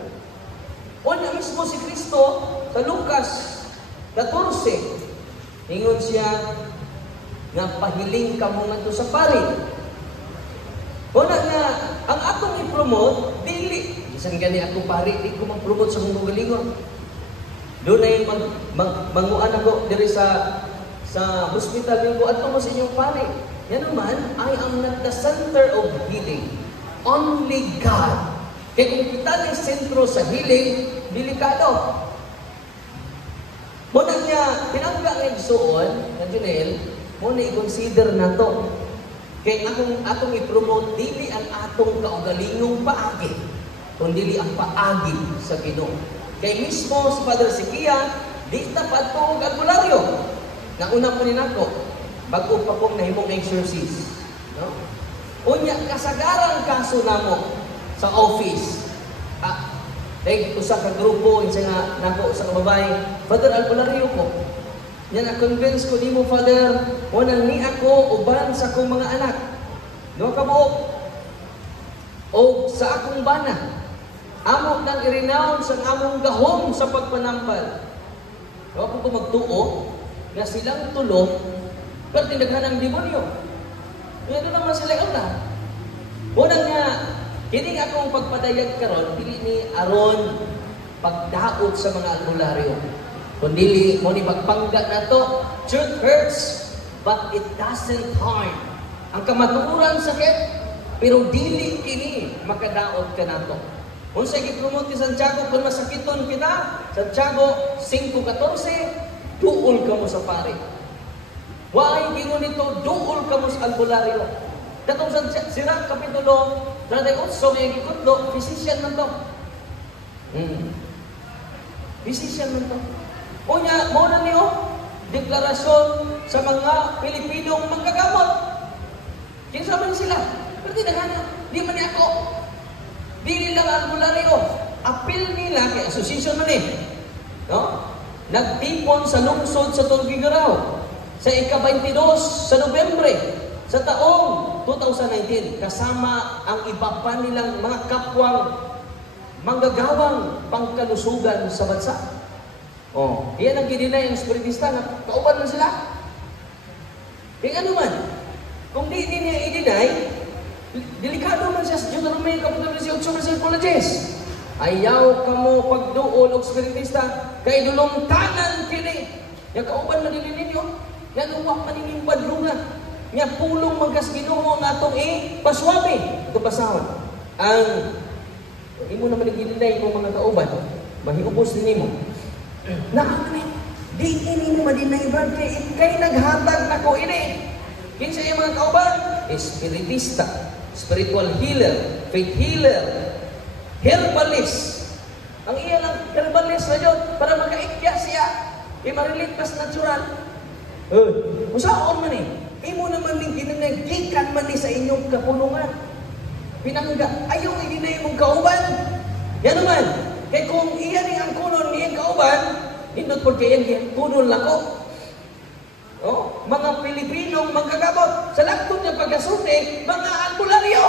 O na mismo si Kristo sa Lucas 14. Ningon siya nga pahiling kamo nga to sa pari. O na nga, ang atong i-promote, dili. Isang gani ako pari, di ko mag-promote sa mong galingon. Doon ay manguan ako diri sa hospital yung buat mo sa inyong pare. Yan naman, I am not the center of healing. Only God. Kaya kung kita ng sentro sa healing, delikado. Muna niya, pinangga ng igsuon, na Junel, muna i-consider na to. Kaya atong i-promote, dili ang atong kaugalingong paagi, kundi ang paagi sa Ginoo. Kaya mismo si Father Sikia, di tapat po ang albularyo. Nauna po ninako, bago pa pong nahimong exorcist. No? Unya, kasagarang kaso na mo sa office. Dahil usa ka grupo, isa nga nako sa kababae, Father, albularyo ko. Yan, na-convince ko, di mo, Father, unang ni ako, uban sa akong mga anak. No, kabuok. O sa akong bana. Amok nang i-renounce ang among gahom sa pagpanambal. Ako ko magtuo na silang tulo pero tinaghan ang demonyo. Ito naman sila una. Unang nga, hindi akong pagpadayag karon, pili ni Aron pagdaot sa mga albularyo. Kundi mo ni pagpangga na to, truth hurts. but it doesn't harm. Ang kamatuoran sakit, pero dili kini makadaot ka nato. Kung sa gipromote ni Santiago, kung masakiton kita, Santiago 5:14, duol ka mo sa pare. Why gingon nito, duol ka mo sa albularyo. Katong sa Sirach Kapitulo 38, may gikutlo, physician man to. Physician man to. Unya, mo na niyo, deklarasyon sa mga Pilipinong manggagamot. Kinsa man sila? Pero di man ni ako. Di lang albularyo. Apil nila kay association man no? Nagtipon sa lungsod sa Tolgigaraw sa ika-22 sa Nobyembre sa taong 2019 kasama ang iba pa nilang mga kapwang manggagawang pangkalusugan sa bansa. Iyan ang gidinay ang spiritista na kauban man sila. Kaya ano man, kung di niya i-deny, delikado man siya sa Deuteronomy Kapitulo 18 versículo 10. Ayaw ka mo pagduol og spiritista kay dulongtanan kini. Ya kauban man din ninyo. Yan uwak man ning badlungan. Nya pulong magkas Ginoo nga atong paswabe. Ito basahon. Ang imo naman gininay mo mga kauban, mahiubos din nimo. Nakakanay. Di ini mo madinay brad kay naghatag nako ini. Kinsa yung mga kauban? Espiritista, spiritual healer, faith healer, herbalist. Ang iya lang herbalist na yun para makaikya siya. Imariligtas natural. Usaon man imo naman ning ginanay, gikan man sa inyong kapulungan. Pinangga, ayaw iginay mong kauban. Yan naman. Kaya kung iya ning ang kunon niyang kauban, hindot po kaya yung kunon lako. Mga Pilipinong manggagamot sa laktod niya pagkasunti, mga albularyo.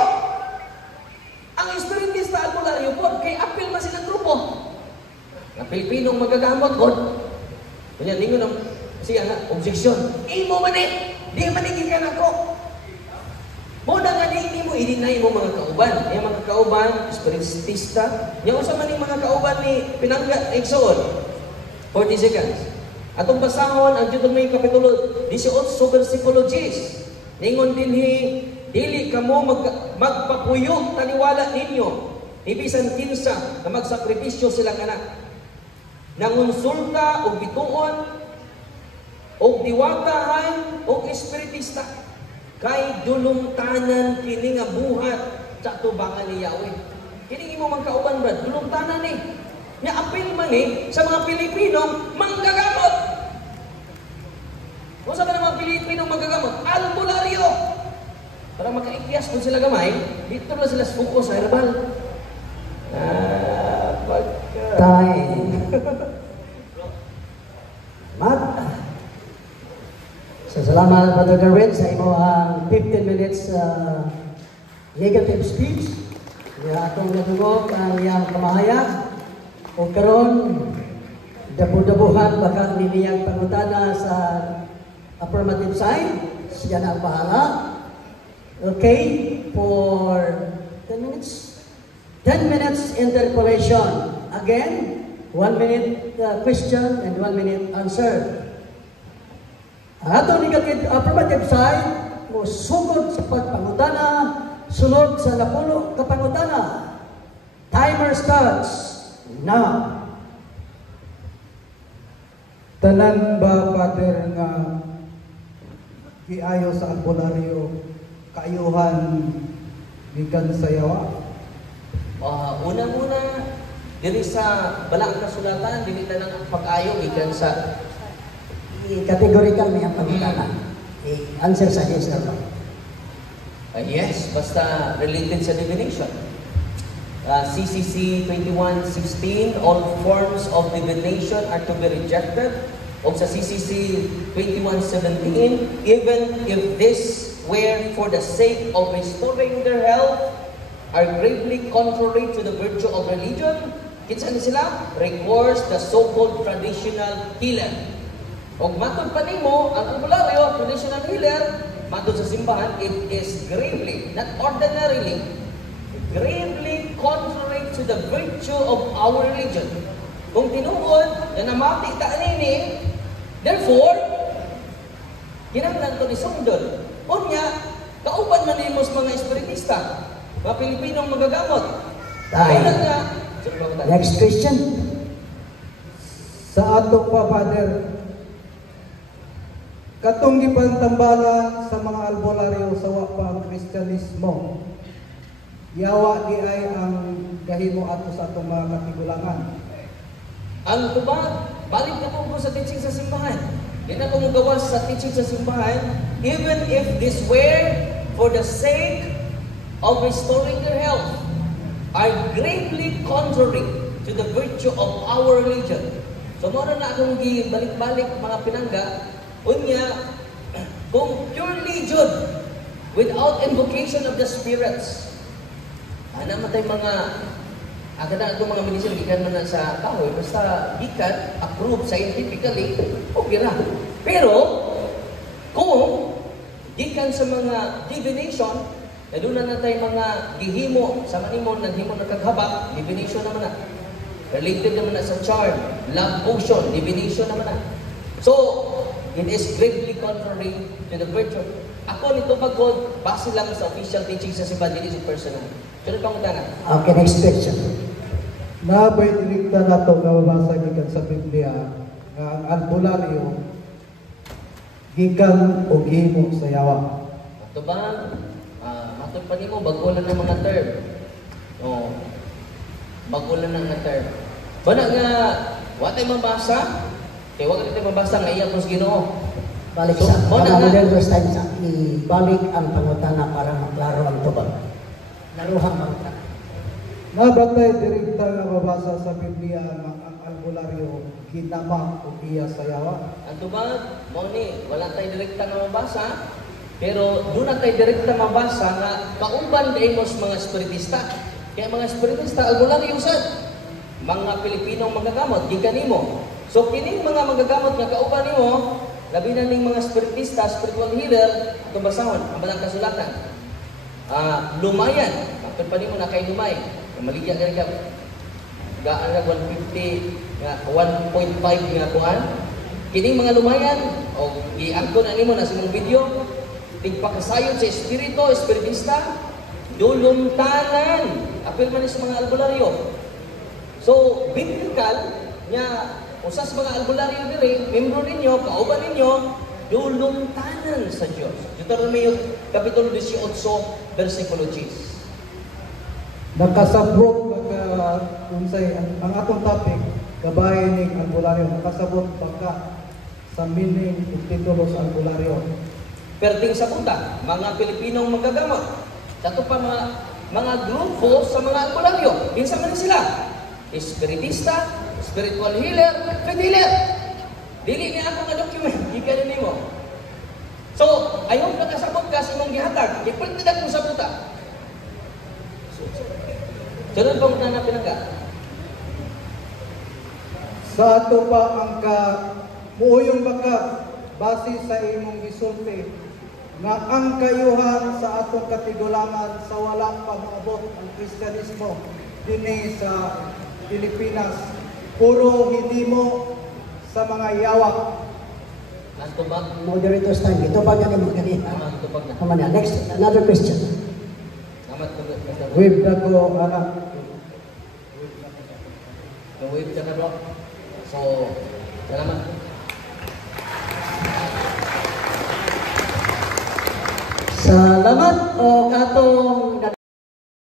Ang espiritista albularyo po, kay apil man silang grupo. Mga Pilipinong manggagamot po, kanya ningon ang siya nga, objeksyon. Imo man di manigil ka na ko. Muna nga di mo, i-deny mo mga kauban. Yung mga kauban, espiritista, yung usa man yung mga kauban ni Pinangga, Exoon, 40 seconds. Atong basahon ang Deuteronomy Kapitulo 18 versikulo 10. Ningon dinhi, dili kamo magpapuyo taniwala ninyo. Ibisan kinsa na magsakripisyo sila kana. Nangonsulta og bituon og diwatahan og espiritista kay dulungtanan kini nga buhat sa tubangan ni Yahweh. Kini imo man kauban brad, dulungtanan nya apil man sa mga Pilipinong manggagamot. Kung sa mga Pilipinong manggagamot, albularyo. Para makaikyas kung sila gamay, dito na sila focus sa herbal. Time. Salamat, Brother Darwin, sa imo ang 15 minutes negative speech. Atong natugog ang iyang kamahayag. O karon, dabu-dabuhan baka niniyang pangutana sa affirmative side. Siya na ang bahala. Okay, for 10 minutes? 10 minutes interpolation. Again, 1 minute question and 1 minute answer. Ang atong negative affirmative side, mo sugod sa pagpangutana, sunod sa napulo kapangutana. Timer starts now. Tanan ba, Father, nga giayo sa albularyo, kaayuhan gikan sa yawa? Una-una, diri sa balang kasulatan, dili na ng pag-ayo gikan sa Categorical may ang pangutana. Answer sa yes or no. Yes, basta related sa divination. CCC 21:16, all forms of divination are to be rejected. O sa CCC 21:17, even if this were for the sake of restoring their health, are gravely contrary to the virtue of religion, kinsa ni sila? Requires the so-called traditional healer. Og matod pa nimo ang albularyo, traditional healer, matod sa simbahan, it is gravely, not ordinarily, gravely contrary to the virtue of our religion. Kung tinuod na namati ta nini, therefore, kinahanglan ko ni sundon. Unya, kauban man nimo sa mga espiritista, mga Pilipinong magagamot. Tay. Una nga, Sir Pangutan. Next question. Sa ato pa, Father, katong gipantambalan sa mga albularyo sa wa pa ang Kristyanismo, yawa di ay ang gahimo ato sa atong mga katigulangan. Ang tubag, balik na po sa teaching sa simbahan. Di na ko magawas sa teaching sa simbahan, even if this were for the sake of restoring their health, are gravely contrary to the virtue of our religion. So, muna na akong balik-balik mga pinangga, unya, kung pure religion, without invocation of the spirits, namatay mga kada itong mga medicine gikan man na sa kahoy, basta gikan, approved scientifically, okay na. Pero, kung gikan sa mga divination, na doon na tayo mga gihimo, sa manimon, naghimo na kaghaba, divination naman na. Related naman na sa charm, love potion, divination naman na. So, it is gravely contrary to the virtue. Ako nito pagod, base lang sa official teaching sa simbahan, hindi sa personal. Sunod pang utana. Okay, next question. Nabay direkta na ito nga mabasa gikan sa Biblia nga ang albularyo gikan o gihimo sa yawa. Ito ba? Matod pa nimo, bago lang ng mga term. Oh, bago lang ng mga term. Bana nga, wala tayo mabasa, kaya wala tayo mabasa nga iya kung Ginoo. Balik So, sa muna nga. modern time sa ibalik ang pangutana para maklaro ang tubag. Laruhang pangutana. Nabatay direkta nga mabasa sa Biblia nga ang albularyo ginama o iya sa yawa. Ang tubag, mo ni, wala tayo direkta nga mabasa, pero doon na tayo direkta mabasa nga kauban din mo sa mga espiritista. Kaya mga espiritista, albularyo sad, mga Pilipinong magagamot, gikan nimo. So kining mga magagamot nga kauban nimo, labi na ning mga espiritista, spiritual healer, itong basahon, ang balang kasulatan. Lumayan, kapag pa nimo na kay lumay, maligyan ka rin ka, gaan na 150, nga 1.5 nga kuhan. Kining mga lumayan, o i-angkon na nimo na sa mong video, tigpakasayon sa espiritu, espiritista, dulumtanan, apil man sa mga albularyo. So, biblical, nga, usas mga albularyo diri, membro ninyo, kauban ninyo, dulumtanan sa Diyos. Deuteronomio Kapitulo 18, versikulo 10. Nakasabot unsay ang atong topic gabay ning albularyo, nakasabot baka sa meaning ug titulo sa albularyo. Perting sa punta, mga Pilipinong magagamot. Sato pa mga grupo sa mga albularyo. Minsan man sila, espiritista, spiritual healer, faith healer. Dili niya ako nga document, gikan nimo. So, ayaw nakasabot ka sa imong gihatag, ipultidak mo sa punta. Sunod pang na pinangga. Sa ato pa ang muuyong baka base sa imong gisulti nga ang kayuhan sa atong katigulangan sa wala pa maabot ang Kristyanismo dinhi sa Pilipinas puro hidimo sa mga yawa. Ang tubag. Moderator's time. Ito ba nga ni mga ganito? Ang tubag na. Come on na. Next, another question. Namat tubag. Wave na ko anak. Yung wave ka na bro. So, salamat. Salamat o katong